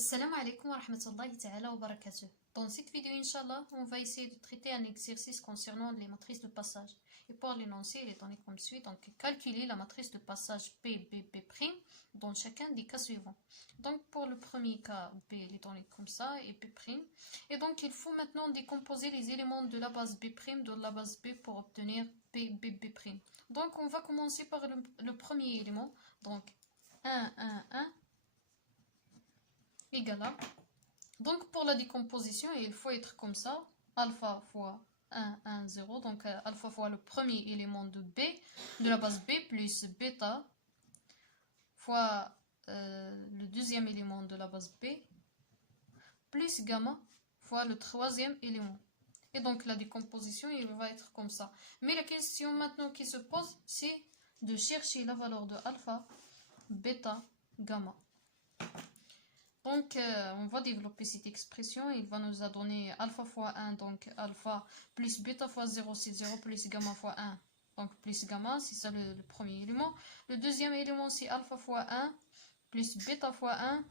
Assalamu alaikum wa rahmatullahi ta'ala wa barakatuh. Dans cette vidéo, Inch'Allah, on va essayer de traiter un exercice concernant les matrices de passage. Et pour l'énoncer, il est donné comme suit. Donc, calculer la matrice de passage P, B, B' dans chacun des cas suivants. Donc, pour le premier cas, B il est donné comme ça et B'. Et donc, il faut maintenant décomposer les éléments de la base B' de la base B pour obtenir P, B, B'. Donc, on va commencer par le premier élément. Donc, 1, 1, 1 égale à. Donc pour la décomposition, il faut être comme ça. Alpha fois 1, 1, 0. Donc alpha fois le premier élément de B, de la base B, plus bêta fois le deuxième élément de la base B, plus gamma fois le troisième élément. Et donc la décomposition, il va être comme ça. Mais la question maintenant qui se pose, c'est de chercher la valeur de alpha, bêta, gamma. Donc, on va développer cette expression. Il va nous donner alpha fois 1, donc alpha plus bêta fois 0, c'est 0 plus gamma fois 1. Donc, plus gamma, c'est ça le premier élément. Le deuxième élément, c'est alpha fois 1 plus bêta fois 1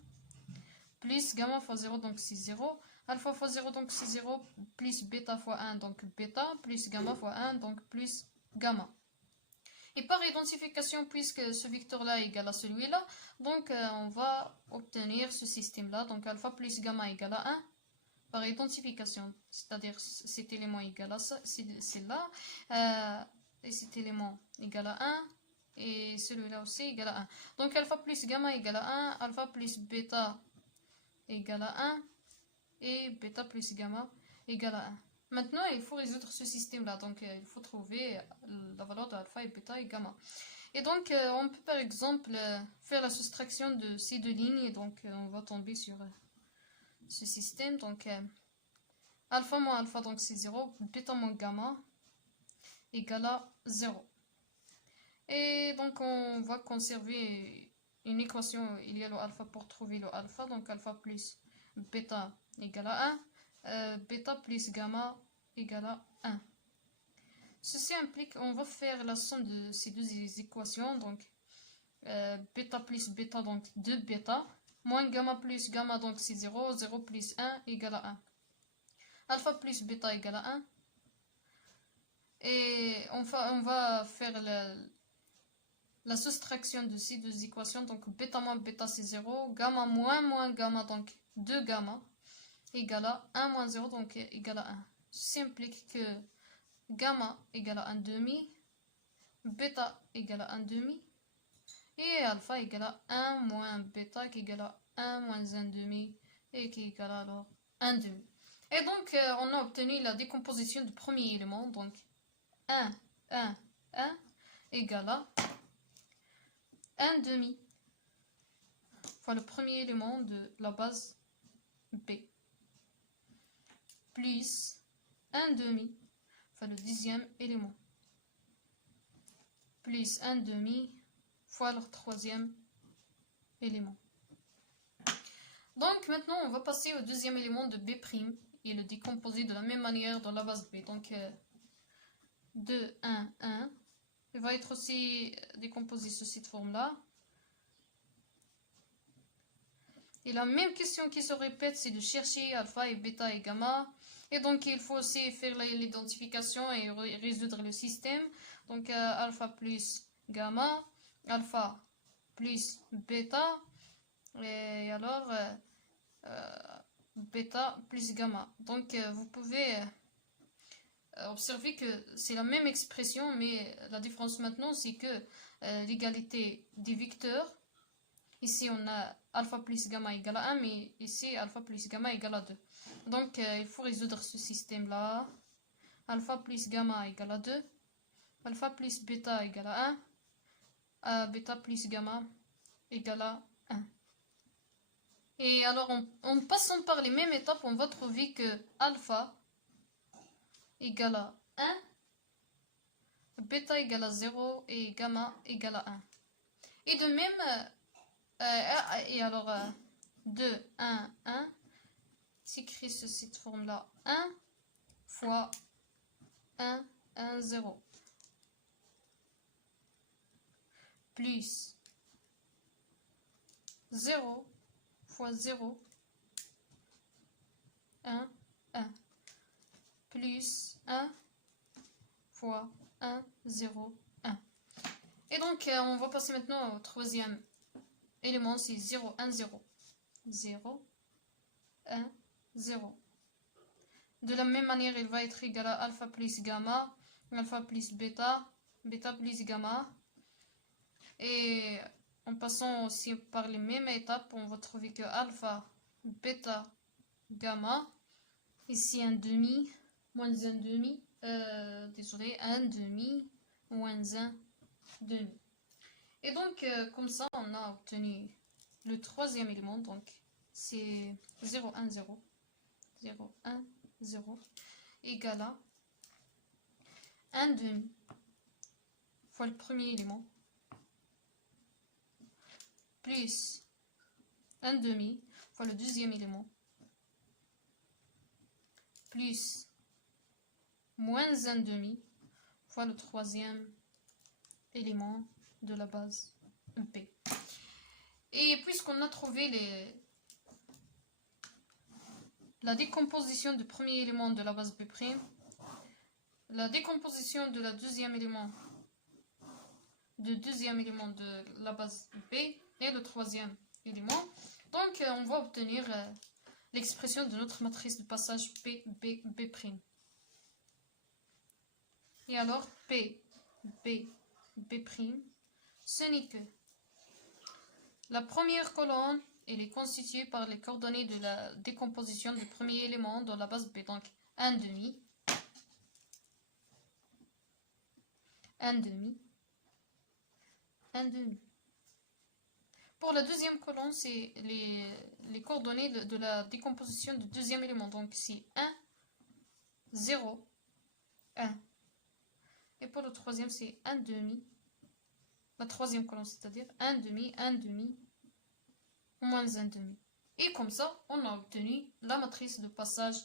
plus gamma fois 0, donc c'est 0. Alpha fois 0, donc c'est 0 plus bêta fois 1, donc bêta plus gamma fois 1, donc plus gamma. Et par identification, puisque ce vecteur-là est égal à celui-là, donc on va obtenir ce système-là. Donc alpha plus gamma égale à 1 par identification. C'est-à-dire cet élément égal à ça, c'est là. Et cet élément égal à 1. Et celui-là aussi égal à 1. Donc alpha plus gamma égale à 1. Alpha plus bêta égale à 1. Et bêta plus gamma égale à 1. Maintenant, il faut résoudre ce système-là. Donc, il faut trouver la valeur de alpha et bêta et gamma. Et donc, on peut par exemple faire la soustraction de ces deux lignes. Et donc, on va tomber sur ce système. Donc, alpha moins alpha, donc c'est 0. Bêta moins gamma égale à 0. Et donc, on va conserver une équation. Il y a le alpha pour trouver le alpha. Donc, alpha plus bêta égale à 1. Bêta plus gamma égale à 1. Ceci implique qu'on va faire la somme de ces deux équations. Donc, bêta plus bêta, donc 2 bêta. Moins gamma plus gamma, donc c'est 0. 0 plus 1 égale à 1. Alpha plus bêta égale à 1. Et on va faire la soustraction de ces deux équations. Donc, bêta moins bêta, c'est 0. Gamma moins gamma, donc 2 gamma égale à 1 moins 0, donc égale à 1. Ceci implique que gamma égale à 1 demi, bêta égale à 1 demi, et alpha égale à 1 moins bêta qui égale à 1 moins 1 demi, et qui égale alors 1 demi. Et donc, on a obtenu la décomposition du premier élément, donc 1, 1, 1 égale à 1 demi fois le premier élément de la base B, plus 1 demi fois le deuxième élément, plus 1 demi fois le troisième élément. Donc maintenant on va passer au deuxième élément de B' et le décomposer de la même manière dans la base B. Donc 2, 1, 1. Il va être aussi décomposé sous cette forme-là. Et la même question qui se répète, c'est de chercher alpha et bêta et gamma. Et donc, il faut aussi faire l'identification et résoudre le système. Donc, alpha plus gamma, alpha plus bêta, et alors bêta plus gamma. Donc, vous pouvez observer que c'est la même expression, mais la différence maintenant, c'est que l'égalité des vecteurs, ici, on a alpha plus gamma égale à 1, mais ici, alpha plus gamma égale à 2. Donc, il faut résoudre ce système-là. Alpha plus gamma égale à 2. Alpha plus bêta égale à 1. Bêta plus gamma égale à 1. Et alors, en passant par les mêmes étapes, on va trouver que alpha égale à 1. Bêta égale à 0 et gamma égale à 1. Et de même... et alors, 2, 1, 1, s'écrit sous cette forme-là, 1 fois 1, 1, 0, plus 0 fois 0 1, 1. Plus 1 fois 1, 0, 1. Et donc, on va passer maintenant au troisième élément, c'est 0, 1, 0. 0, 1, 0. De la même manière, il va être égal à alpha plus gamma, alpha plus bêta, bêta plus gamma. Et en passant aussi par les mêmes étapes, on va trouver que alpha, bêta, gamma, ici un demi, moins un demi, désolé, un demi, moins un demi. Et donc, comme ça, on a obtenu le troisième élément, donc c'est 0, 1, 0, 0, 1, 0, égale à 1 demi fois le premier élément, plus 1 demi fois le deuxième élément, plus moins 1 demi fois le troisième élément de la base P. Et puisqu'on a trouvé la décomposition du premier élément de la base B', la décomposition de la deuxième élément de la base B et le troisième élément, donc on va obtenir l'expression de notre matrice de passage P, B, B'. Et alors P, B, B', ce n'est que la première colonne, elle est constituée par les coordonnées de la décomposition du premier élément dans la base B, donc 1 demi, 1 demi, 1 demi. Pour la deuxième colonne, c'est les coordonnées de la décomposition du deuxième élément, donc c'est 1, 0, 1. Et pour le troisième, c'est 1 demi, la troisième colonne, c'est-à-dire 1 demi, 1 demi, moins 1 demi. Et comme ça, on a obtenu la matrice de passage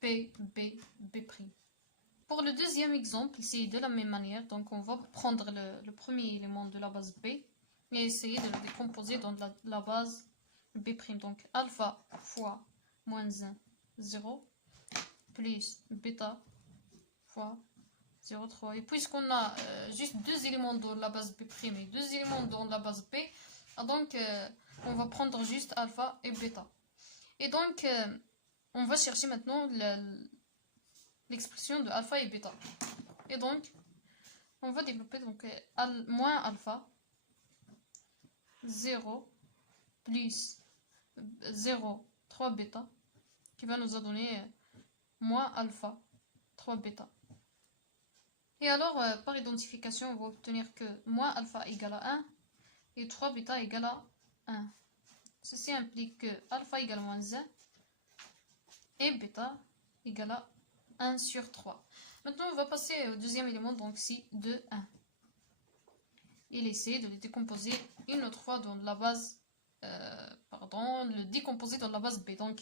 P, B, B'. Pour le deuxième exemple, c'est de la même manière. Donc, on va prendre le premier élément de la base B et essayer de le décomposer dans la base B'. Donc, alpha fois moins 1, 0, plus bêta fois 0,3. Et puisqu'on a juste deux éléments dans la base B' et deux éléments dans la base B, donc on va prendre juste alpha et bêta. Et donc, on va chercher maintenant l'expression de alpha et bêta. Et donc, on va développer donc moins alpha, 0, plus 0, 3 bêta, qui va nous donner moins alpha, 3 bêta. Et alors, par identification, on va obtenir que moins alpha égale à 1 et 3 bêta égale à 1. Ceci implique que alpha égale moins 1 et bêta égale à 1 sur 3. Maintenant, on va passer au deuxième élément, donc c'est 2, 1. Et essayer de le décomposer une autre fois dans la base, le décomposer dans la base B. Donc,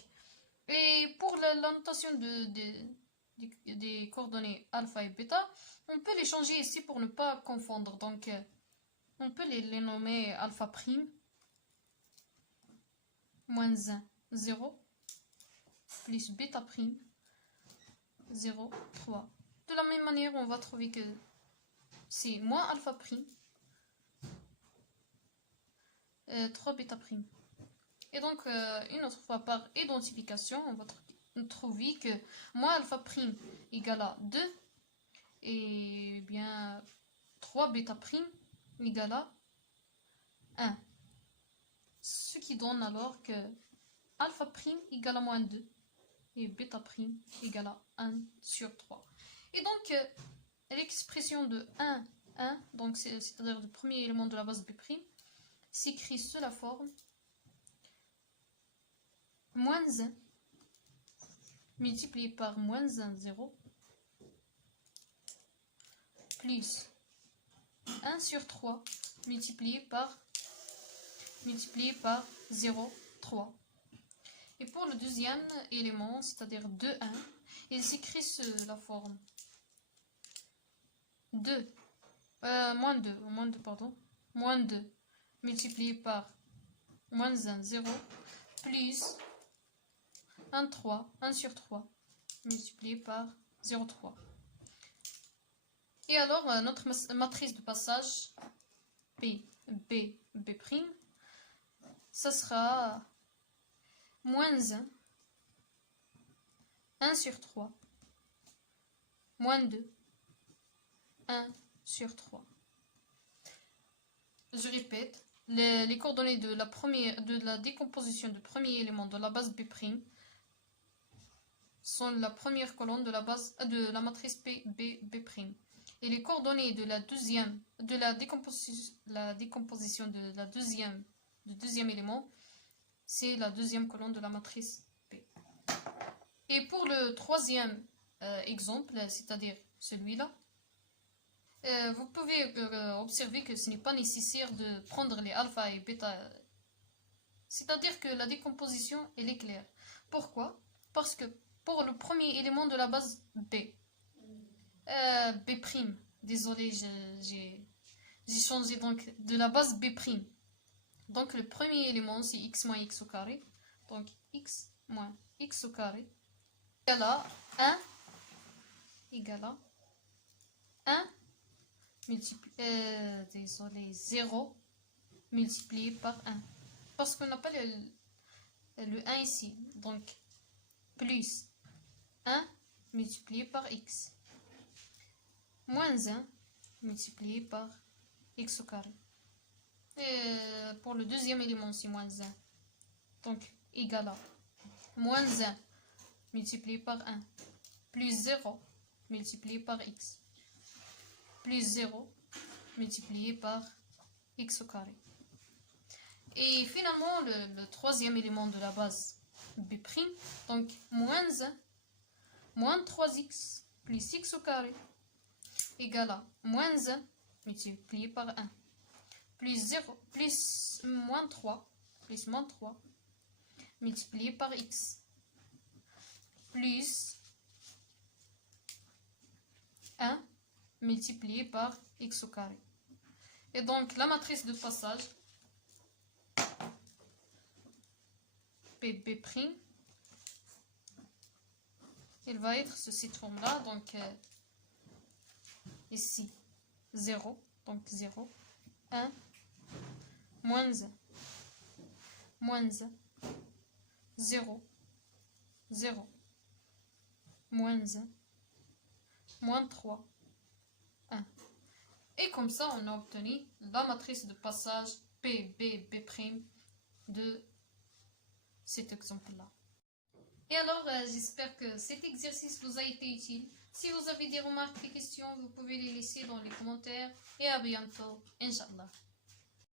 et pour la notation des coordonnées alpha et bêta, on peut les changer ici pour ne pas confondre. Donc, on peut les nommer alpha prime, moins 1, 0, plus bêta prime, 0, 3. De la même manière, on va trouver que c'est moins alpha prime, 3 bêta prime. Et donc, une autre fois par identification, on va trouver que moins alpha prime égale à 2 et bien 3 bêta prime égale à 1. Ce qui donne alors que alpha prime égale à moins 2 et bêta prime égale à 1 sur 3. Et donc, l'expression de 1, 1, donc c'est-à-dire le premier élément de la base B', s'écrit sous la forme moins 1 multiplié par moins 1, 0, plus 1 sur 3 multiplié par 0, 3. Et pour le deuxième élément, c'est-à-dire 2, 1, il s'écrit sous la forme moins 2 multiplié par moins 1, 0, plus 1, 3, 1 sur 3, multiplié par 0,3. Et alors, notre matrice de passage, P, B, B', ça sera moins 1, 1 sur 3, moins 2, 1 sur 3. Je répète, les coordonnées de la décomposition du premier élément de la base B' sont la première colonne de la matrice P, B, B'. Et les coordonnées de la décomposition du deuxième élément, c'est la deuxième colonne de la matrice P. Et pour le troisième exemple, c'est-à-dire celui-là, vous pouvez observer que ce n'est pas nécessaire de prendre les alpha et bêta. C'est-à-dire que la décomposition, elle est claire. Pourquoi? Parce que pour le premier élément de la base B, B', désolé, j'ai changé donc de la base B'. Donc le premier élément, c'est x moins x au carré. Donc x moins x au carré égale à 1 désolé, 0 multiplié par 1. Parce qu'on n'a pas le 1 ici. Donc, plus 1 multiplié par x. Moins 1 multiplié par x au carré. Et pour le deuxième élément, c'est moins 1. Donc, égal à moins 1 multiplié par 1. Plus 0 multiplié par x. Plus 0 multiplié par x au carré. Et finalement, le troisième élément de la base B', donc moins 1, moins 3x plus x au carré, égale à moins 1 multiplié par 1, plus 0, plus moins 3 multiplié par x, plus 1 multiplié par x au carré. Et donc la matrice de passage PB', il va être sous cette forme-là. Donc ici 0, donc 0, 1, moins 1, moins 1, 0, 0, moins 1, moins 3, 1. Et comme ça, on a obtenu la matrice de passage PB' de cet exemple-là. Et alors, j'espère que cet exercice vous a été utile. Si vous avez des remarques, des questions, vous pouvez les laisser dans les commentaires. Et à bientôt, Inch'Allah.